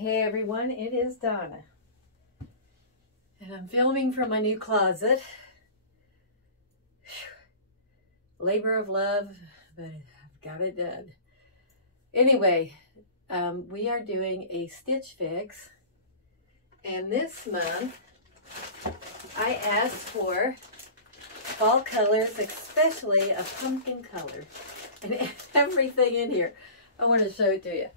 Hey everyone, it is Donna. And I'm filming from my new closet. Labor of love, but I've got it done. Anyway, we are doing a stitch fix. And this month, I asked for fall colors, especially a pumpkin color. And everything in here, I want to show it to you.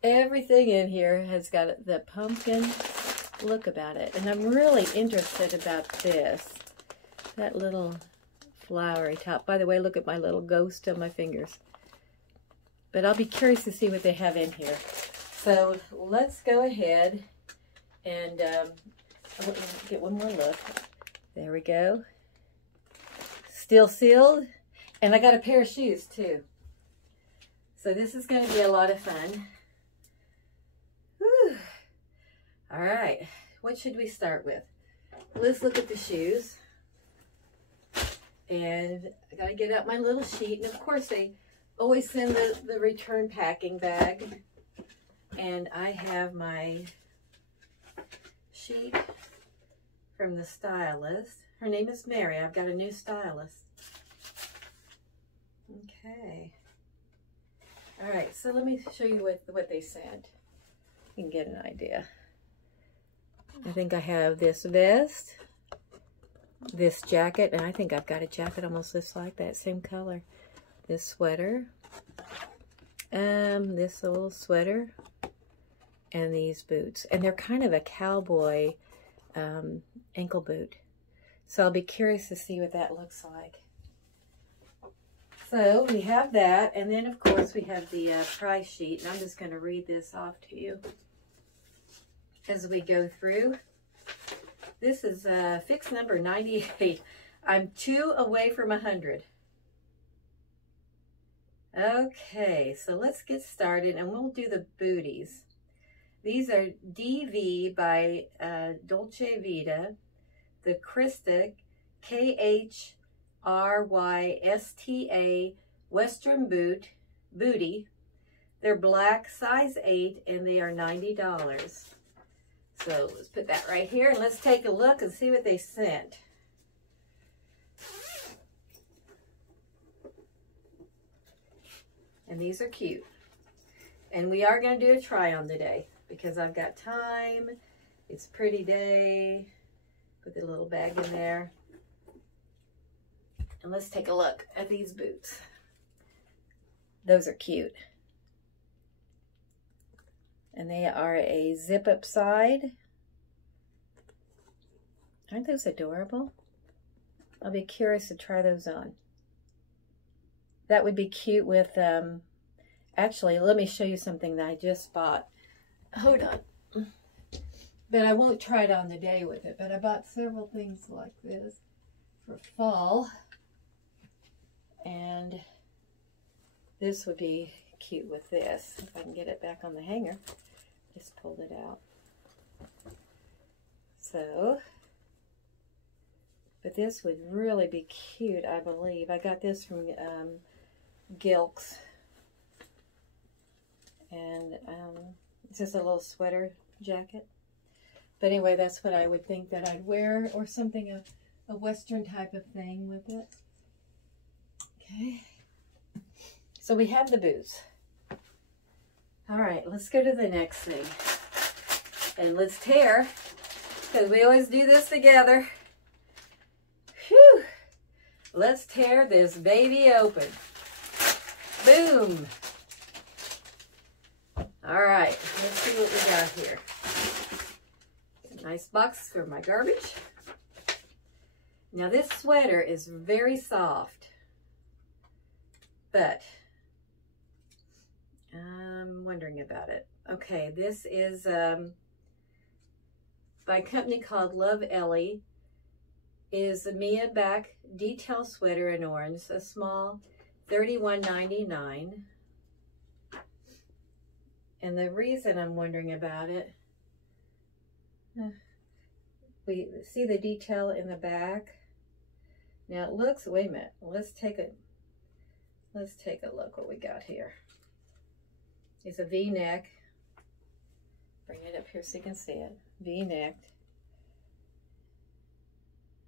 Everything in here has got the pumpkin look about it. And I'm really interested about this. That little flowery top. By the way, look at my little ghost on my fingers. But I'll be curious to see what they have in here. So let's go ahead and get one more look. There we go. Still sealed. And I got a pair of shoes too. So this is going to be a lot of fun. Whew. All right, what should we start with? Let's look at the shoes. And I gotta get out my little sheet. And of course they always send the return packing bag. And I have my sheet from the stylist. Her name is Mary. I've got a new stylist. Okay. All right, so let me show you what they sent. You can get an idea. I think I have this vest, this jacket, and I think I've got a jacket almost just like that, same color. This sweater, this little sweater, and these boots. And they're kind of a cowboy ankle boot. So I'll be curious to see what that looks like. So we have that, and then of course we have the price sheet, and I'm just going to read this off to you as we go through. This is fix number 98. I'm 2 away from 100. Okay, so let's get started, and we'll do the booties. These are DV by Dolce Vita, the Christic KHRYSTA Western Booty. They're black, size 8, and they are $90. So let's put that right here, and let's take a look and see what they sent. And these are cute. And we are going to do a try on today because I've got time. It's a pretty day. Put the little bag in there. And let's take a look at these boots. Those are cute. And they are a zip-up side. Aren't those adorable? I'll be curious to try those on. That would be cute with, actually, let me show you something that I just bought. Hold on. But I won't try it on the day with it. But I bought several things like this for fall. And this would be cute with this. If I can get it back on the hanger. Just pulled it out. So, but this would really be cute, I believe. I got this from Gilks. And it's just a little sweater jacket. But anyway, that's what I would think that I'd wear, or something, a Western type of thing with it. Okay. So we have the boots. All right, let's go to the next thing. And let's tear, because we always do this together. Whew. Let's tear this baby open. Boom. All right, let's see what we got here. Nice box for my garbage. Now this sweater is very soft, but I'm wondering about it. Okay, this is by a company called Love Ellie. Is a Mia back detail sweater in orange, a small, $31.99. And the reason I'm wondering about it, we see the detail in the back. Now it looks, wait a minute, let's take a look what we got here. It's a V-neck, Bring it up here so you can see it. V-necked.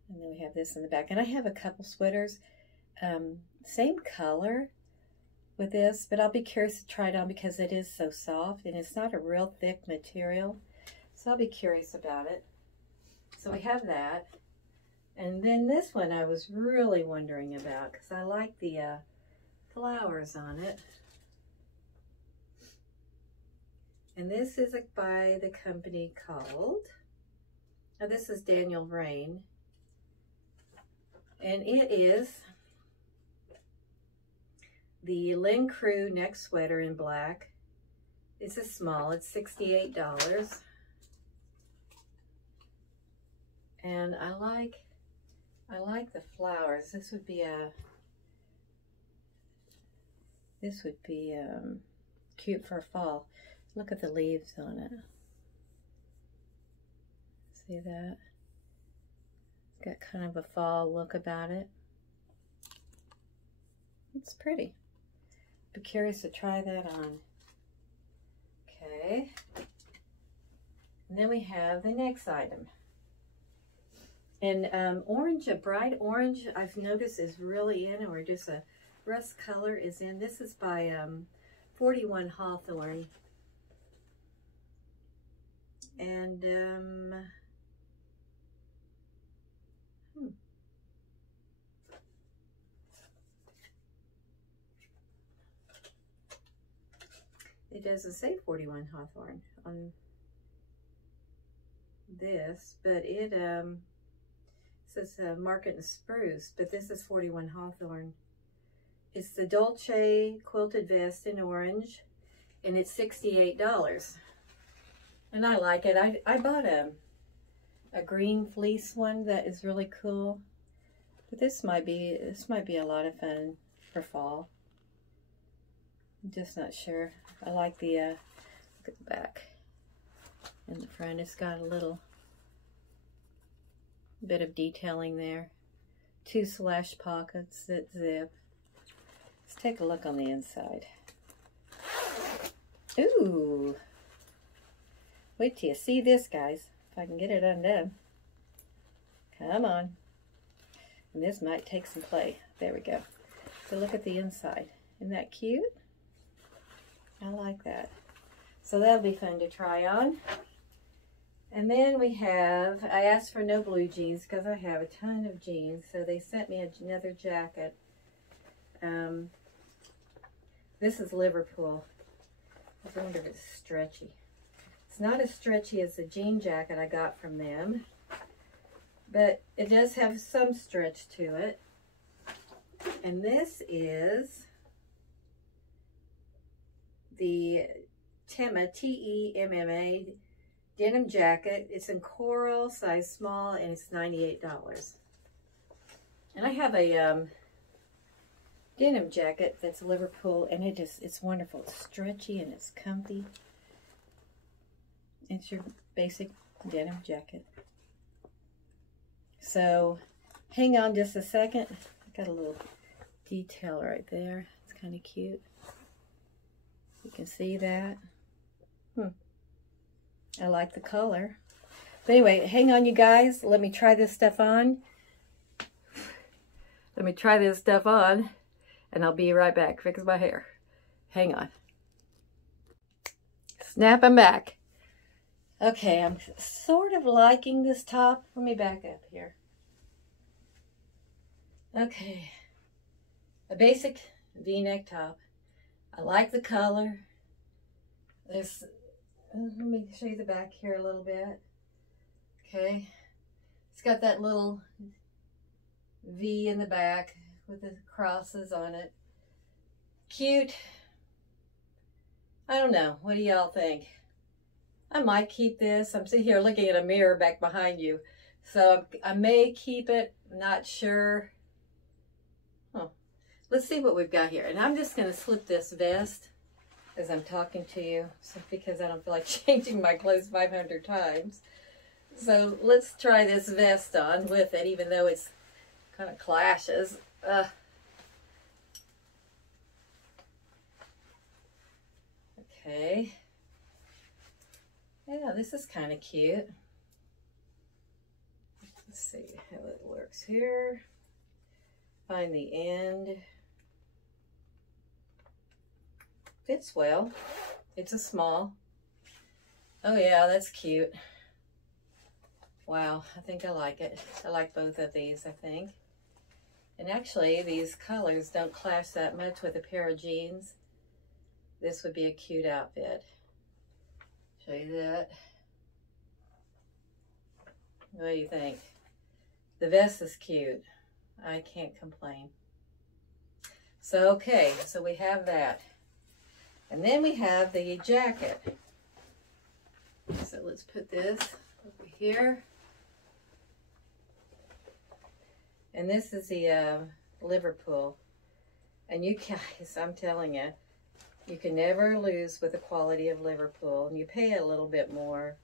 And then we have this in the back. And I have a couple sweaters, same color with this, but I'll be curious to try it on because it is so soft and it's not a real thick material. So I'll be curious about it. So we have that. And then this one I was really wondering about because I like the flowers on it. And this is by the company called, oh, this is Daniel Rain. And it is the Lynn Crew neck sweater in black. It's a small, it's $68. And I like the flowers. This would be cute for fall. Look at the leaves on it. See that? It's got kind of a fall look about it. It's pretty. Be curious to try that on. Okay. And then we have the next item. And orange, a bright orange, I've noticed is really in, or just a rust color is in. This is by 41 Hawthorne. And it doesn't say 41 Hawthorne on this, but it says Market and Spruce, but this is 41 Hawthorne. It's the Dolce quilted vest in orange, and it's $68. And I like it. I bought a green fleece one that is really cool. But this might be a lot of fun for fall. I'm just not sure. I like the look at the back and the front. It's got a little bit of detailing there. 2 slash pockets that zip. Let's take a look on the inside. Ooh. Wait till you see this, guys. If I can get it undone. Come on. And this might take some play. There we go. So look at the inside. Isn't that cute? I like that. So that'll be fun to try on. And then we have, I asked for no blue jeans because I have a ton of jeans. So they sent me another jacket. This is Liverpool. I wonder if it's stretchy. It's not as stretchy as the jean jacket I got from them, but it does have some stretch to it. And this is the Temma, T-E-M-M-A denim jacket. It's in coral, size small, and it's $98. And I have a denim jacket that's Liverpool, and it's wonderful. It's stretchy and it's comfy. It's your basic denim jacket. So hang on just a second. I got a little detail right there. It's kind of cute. You can see that. I like the color. But anyway, hang on, you guys. Let me try this stuff on. Let me try this stuff on, and I'll be right back. Fix my hair. Hang on. Snap, I'm back. Okay, I'm sort of liking this top. Let me back up here. Okay. A basic V-neck top. I like the color. This, let me show you the back here a little bit. Okay. It's got that little V in the back with the crosses on it. Cute. I don't know. What do y'all think? I might keep this. I'm sitting here looking at a mirror back behind you. So I may keep it. Not sure. Let's see what we've got here. And I'm just going to slip this vest as I'm talking to you, because I don't feel like changing my clothes 500 times. So let's try this vest on with it, even though it's kind of clashes. Okay. Yeah, this is kind of cute. Let's see how it works here. Find the end. Fits well. It's a small. Oh yeah, that's cute. Wow, I think I like it. I like both of these, I think. And actually, these colors don't clash that much with a pair of jeans. This would be a cute outfit. Show you that. What do you think? The vest is cute. I can't complain. So, okay, so we have that. And then we have the jacket. So let's put this over here. And this is the Liverpool. And you guys, I'm telling you, you can never lose with the quality of Liverpool. And you pay a little bit more,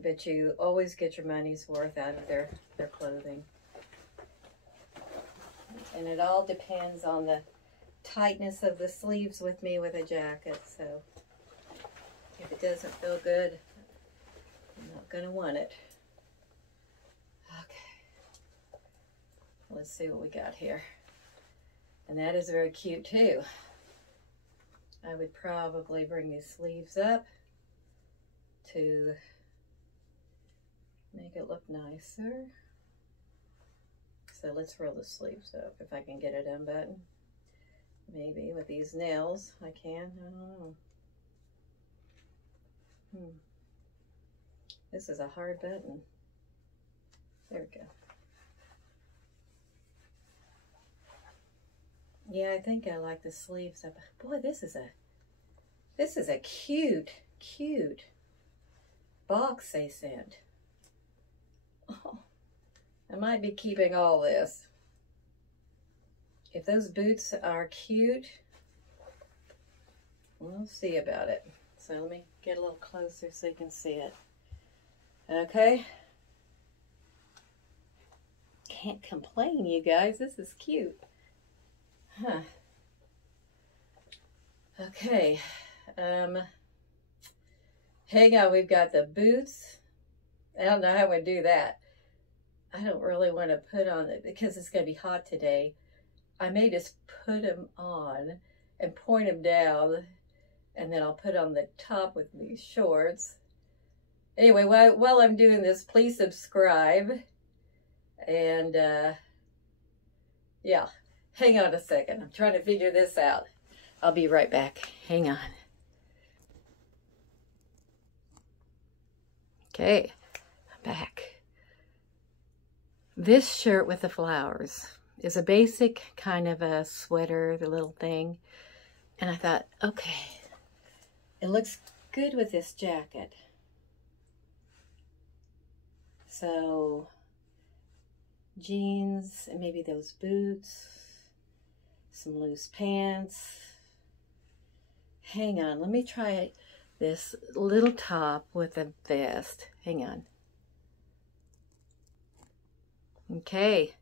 but you always get your money's worth out of their clothing. And it all depends on the tightness of the sleeves with me with a jacket. So if it doesn't feel good, I'm not going to want it. Okay. Let's see what we got here. And that is very cute too. I would probably bring these sleeves up to make it look nicer. So let's roll the sleeves up if I can get it unbuttoned. Maybe with these nails I can. I don't know. This is a hard button. There we go. Yeah, I think I like the sleeves up. Boy, this is a cute box they sent. Oh, I might be keeping all this. If those boots are cute, we'll see about it. So let me get a little closer so you can see it. Okay. Can't complain, you guys. This is cute. Huh. Okay. Hang on, we've got the boots. I don't know how we do that. I don't really want to put on it because it's going to be hot today. I may just put them on and point them down, and then I'll put on the top with these shorts. Anyway, while I'm doing this, please subscribe. And yeah, hang on a second. I'm trying to figure this out. I'll be right back. Hang on. Okay, I'm back. This shirt with the flowers is a basic kind of a sweater, the little thing. And I thought, okay, it looks good with this jacket. So, jeans and maybe those boots, some loose pants. Hang on, let me try this little top with a vest. Hang on. Okay,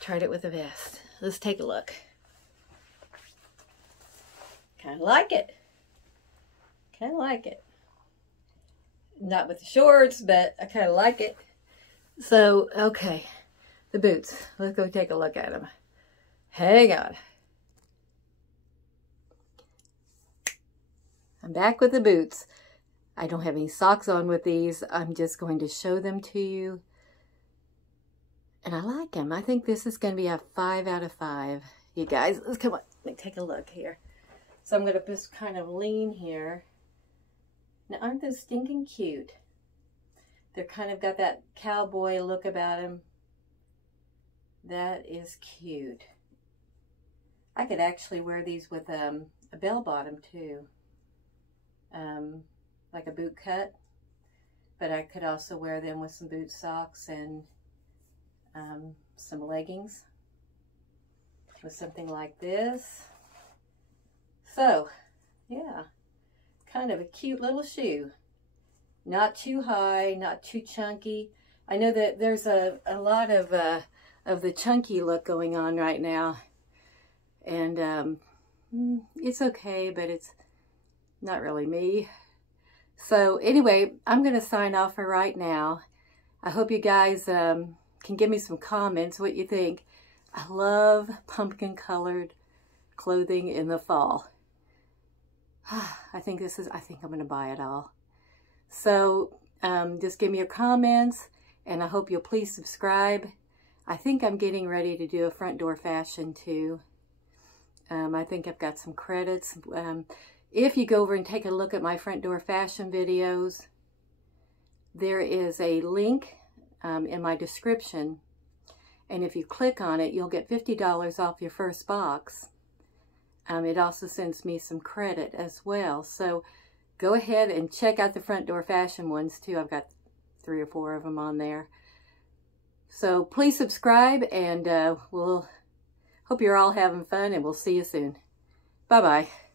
tried it with a vest. Let's take a look. Kind of like it. Kind of like it. Not with the shorts, but I kind of like it. So, okay, the boots. Let's go take a look at them. Hang on. I'm back with the boots. I don't have any socks on with these. I'm just going to show them to you. And I like them. I think this is going to be a 5 out of 5. You guys, let's come on. Let me take a look here. So I'm going to just kind of lean here. Now, aren't those stinking cute? They're kind of got that cowboy look about them. That is cute. I could actually wear these with a bell bottom too. Like a boot cut. But I could also wear them with some boot socks and some leggings. With something like this. So, yeah. Kind of a cute little shoe. Not too high, not too chunky. I know that there's a lot of the chunky look going on right now. And it's okay, but it's not really me. So anyway, I'm going to sign off for right now. I hope you guys can give me some comments what you think. I love pumpkin colored clothing in the fall. I think I'm going to buy it all. So just give me your comments, and I hope you'll please subscribe. I think I'm getting ready to do a front door fashion too. I think I've got some credits. If you go over and take a look at my front door fashion videos, there is a link in my description, and if you click on it, you'll get $50 off your first box. It also sends me some credit as well. So go ahead and check out the front door fashion ones too. I've got 3 or 4 of them on there. So please subscribe, and we'll hope you're all having fun, and we'll see you soon. Bye-bye.